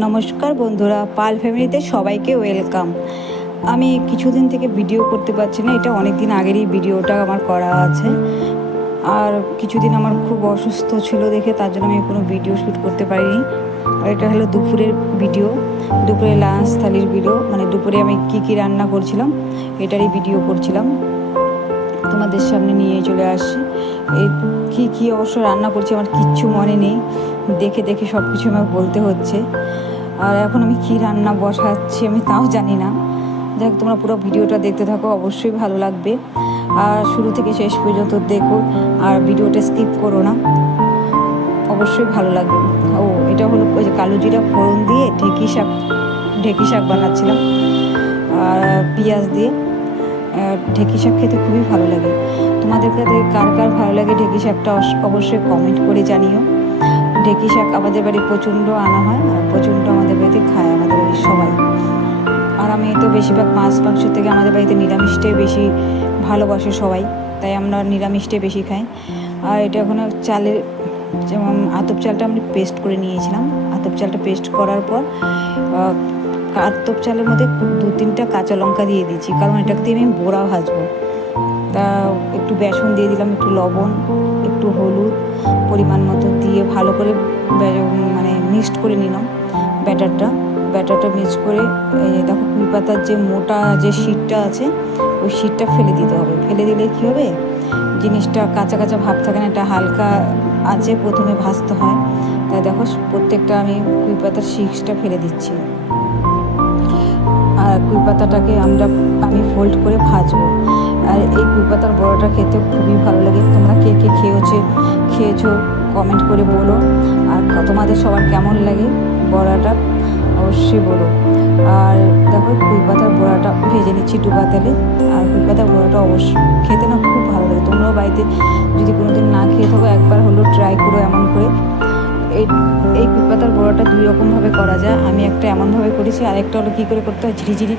নমস্কার বন্ধুরা, পাল ফ্যামিলিতে সবাইকে ওয়েলকাম। আমি কিছুদিন থেকে ভিডিও করতে পারছি না, এটা অনেক দিন আগেরই ভিডিওটা আমার করা আছে। আর কিছুদিন আমার খুব অসুস্থ ছিল দেখে তার জন্য আমি কোনো ভিডিও শ্যুট করতে পারিনি। আর এটা হলো দুপুরের ভিডিও, দুপুরে লাঞ্চ থালির ভিডিও, মানে দুপুরে আমি কী রান্না করছিলাম এটারই ভিডিও করছিলাম, তোমাদের সামনে নিয়ে চলে আসছি। এই কী অবশ্য রান্না করছি আমার কিচ্ছু মনে নেই, দেখে দেখে সব কিছু আমাকে বলতে হচ্ছে। আর এখন আমি কী রান্না বসাচ্ছি আমি তাও জানি না। যাক, তোমরা পুরো ভিডিওটা দেখতে থাকো, অবশ্যই ভালো লাগবে। আর শুরু থেকে শেষ পর্যন্ত দেখো, আর ভিডিওটা স্কিপ করো না, অবশ্যই ভালো লাগবে। ও, এটা হলো ওই যে কালো জিরা ফোড়ন দিয়ে ঢেঁকি শাক বানাচ্ছিলাম, আর পেঁয়াজ দিয়ে। ঢেঁকি শাক খেতে খুবই ভালো লাগে। তোমাদের কাছে কার কার ভালো লাগে ঢেঁকি শাকটা অবশ্যই কমেন্ট করে জানিও। ঢেঁকি শাক আমাদের বাড়ি প্রচণ্ড আনা হয়, আর প্রচণ্ড আমাদের বাড়িতে খায় আমাদের বাড়ির সবাই। আর আমি তো বেশিরভাগ মাছ মাংস থেকে আমাদের বাড়িতে নিরামিষটাই বেশি ভালোবাসে সবাই, তাই আমরা নিরামিষটাই বেশি খাই। আর এটা এখন চালের, যেমন আতপ চালটা আমি পেস্ট করে নিয়েছিলাম। আতপ চালটা পেস্ট করার পর আতপ চালের মধ্যে 2-3টা কাঁচা লঙ্কা দিয়ে দিচ্ছি, কারণ এটাকে আমি বড়া ভাজবো। তা একটু বেসন দিয়ে দিলাম, একটু লবণ, একটু হলুদ পরিমাণ মতো দিয়ে ভালো করে মানে মিক্সড করে নিলাম ব্যাটারটা মিক্স করে। দেখো, কুই পাতার যে মোটা যে শিটটা আছে ওই শিটটা ফেলে দিতে হবে। ফেলে দিলে কী হবে, জিনিসটা কাঁচা কাঁচা ভাব থাকে না, এটা হালকা আছে প্রথমে ভাজতে হয়। তাই দেখো, প্রত্যেকটা আমি কুই পাতার শিটটা ফেলে দিচ্ছি। আর কুই পাতাটাকে আমি ফোল্ড করে ভাজবো। আর এই কুই পাতার বড়াটা খেতে খুবই ভালো লাগে। তোমরা কে কে খেয়েছো কমেন্ট করে বলো। আর তোমাদের সবার কেমন লাগে বড়াটা অবশ্যই বলো। আর দেখো, কুই পাতার বড়াটা ভেজে নিচ্ছি ডুবা তেলে। আর কুই পাতার বড়াটা অবশ্যই খেতে না খুব ভালো লাগে। তোমরাও বাড়িতে যদি কোনোদিন না খেয়ে থাকো, একবার হলেও ট্রাই করো এমন করে। এই কুই পাতার বড়াটা 2 রকমভাবে করা যায়। আমি একটা এমনভাবে করেছি, আরেকটা হলো কী করে করতে হয়, ঝিরিঝিরি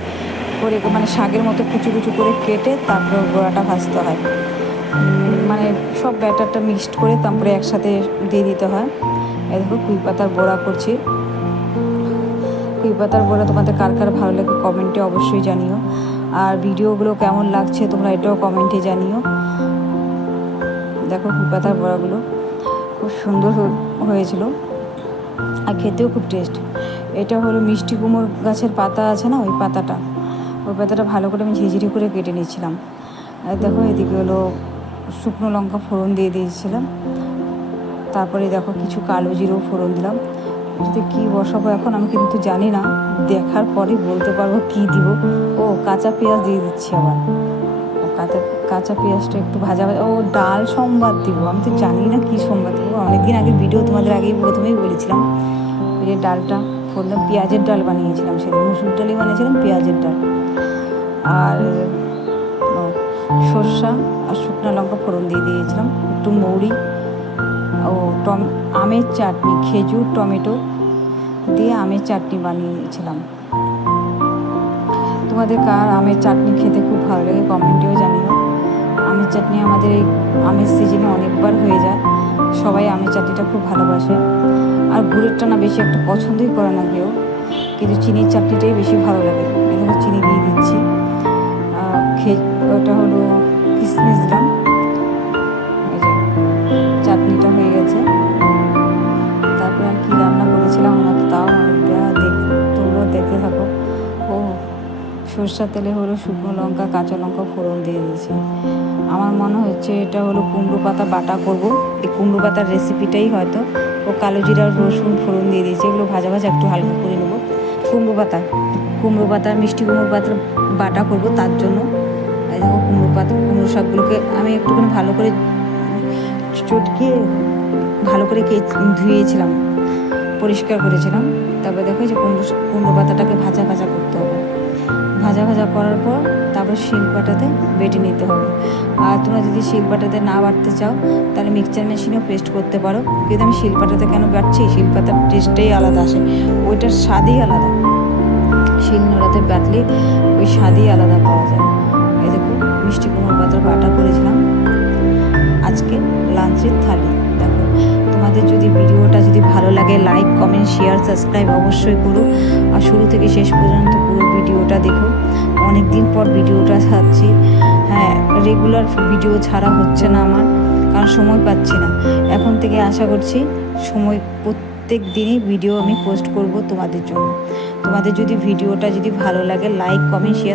করে, মানে শাকের মতো কুচু কুচু করে কেটে তারপরে বড়াটা ভাজতে হয়। মানে সব ব্যাটারটা মিক্সড করে তারপরে একসাথে দিয়ে দিতে হয়। এই দেখো, কুই পাতার বড়া করছি। কুই পাতার বড়া তোমাদের কার কার ভালো লাগে কমেন্টে অবশ্যই জানিও। আর ভিডিওগুলো কেমন লাগছে তোমরা এটাও কমেন্টে জানিও। দেখো, কুই পাতার বড়াগুলো খুব সুন্দর হয়েছিল, আর খেতেও খুব টেস্ট। এটা হলো মিষ্টি কুমড়োর গাছের পাতা আছে না, ওই পাতাটা ভালো করে আমি ঝিঝিরি করে কেটে নিয়েছিলাম। আর দেখো, এদিকে হলো শুকনো লঙ্কা ফোড়ন দিয়ে দিয়েছিলাম। তারপরে দেখো, কিছু কালো জিরেও ফোড়ন দিলাম। এটাতে কী বসাবো এখন আমি কিন্তু জানি না, দেখার পরেই বলতে পারবো কী দিব। ও, কাঁচা পেঁয়াজ দিয়ে দিচ্ছি আবার। কাঁচা পেঁয়াজটা একটু ভাজা ও ডাল সম্বাদ দিব। আমি তো জানি না কী সম্বাদ দেবো, অনেকদিন আগে ভিডিও তোমাদের আগেই প্রথমেই বলেছিলাম। ওই যে ডালটা ফোড়ন, পেঁয়াজের ডাল বানিয়েছিলাম সেদিন, মুসুর ডালই বানিয়েছিলাম, পেঁয়াজের ডাল। আর সর্ষা আর শুকনো লঙ্কা ফোড়ন দিয়ে দিয়েছিলাম, একটু মৌরি ও আমের চাটনি, খেজুর টমেটো দিয়ে আমের চাটনি বানিয়েছিলাম। তোমাদের কার আমের চাটনি খেতে খুব ভালো লাগে কমেন্টেও জানিও। আমের চাটনি আমাদের এই আমের সিজনে অনেকবার হয়ে যায়, সবাই আমের চাটনিটা খুব ভালোবাসে। আর গুড়েরটা না বেশি একটা পছন্দই করে না কেউ, কিন্তু চিনির চাটনিটাই বেশি ভালো লাগে। এখানে চিনি দিয়ে দিচ্ছি। ওটা হলো কিশমিশ দিলাম। এই যে চাটনিটা হয়ে গেছে। তারপরে আর কী রান্না করেছিলাম আমার তাও তোমরা দেখতে থাকো। ও, সরষের তেলে হলো শুকনো লঙ্কা কাঁচা লঙ্কা ফোড়ন দিয়ে দিয়েছি। আমার মনে হচ্ছে এটা হলো কুমড়ো পাতা বাটা করব। এই কুমড়ো পাতার রেসিপিটাই হয়তো। ও কালো জিরা রসুন ফোড়ন দিয়ে দিয়েছি, এগুলো ভাজা একটু হালকা করে নেবো। কুমড়ো পাতার মিষ্টি কুমড়ো পাতার বাটা করব, তার জন্য। এই দেখো, কুমড়ো শাকগুলোকে আমি একটুখানি ভালো করে চটকিয়ে ভালো করে ধুয়েছিলাম, পরিষ্কার করেছিলাম। তারপরে দেখো, যে কুমড়ো পাতাটাকে ভাজা করতে হবে। ভাজা করার পর তারপর শিলপাটাতে বেটে নিতে হবে। আর তোমরা যদি শিলপাটাতে না বাটতে চাও তাহলে মিক্সচার মেশিনেও পেস্ট করতে পারো, কিন্তু আমি শিলপাটাতে কেন বাটছি, শিলপাতার টেস্টটাই আলাদা আসে, ওইটার স্বাদই আলাদা। শিলনোড়াতে বাটলে ওই স্বাদই আলাদা পাওয়া যায়। এই দেখো, মিষ্টি কুমড়ো পাতার বাটা করেছিলাম আজকে লাঞ্চের থালি। দেখো, তোমাদের যদি ভিডিওটা যদি ভালো লাগে লাইক কমেন্ট শেয়ার সাবস্ক্রাইব অবশ্যই করো, আর শুরু থেকে শেষ পর্যন্ত পুরো ভিডিওটা দেখো। অনেক দিন পর ভিডিওটা ছাড়ছি। হ্যাঁ, রেগুলার ভিডিও ছাড়া হচ্ছে না আমার, কারণ সময় পাচ্ছি না। এখন থেকে আশা করছি সময় প্রত্যেক দিনই ভিডিও আমি পোস্ট করব তোমাদের জন্য। তোমাদের যদি ভিডিওটা যদি ভালো লাগে লাইক কমেন্ট শেয়ার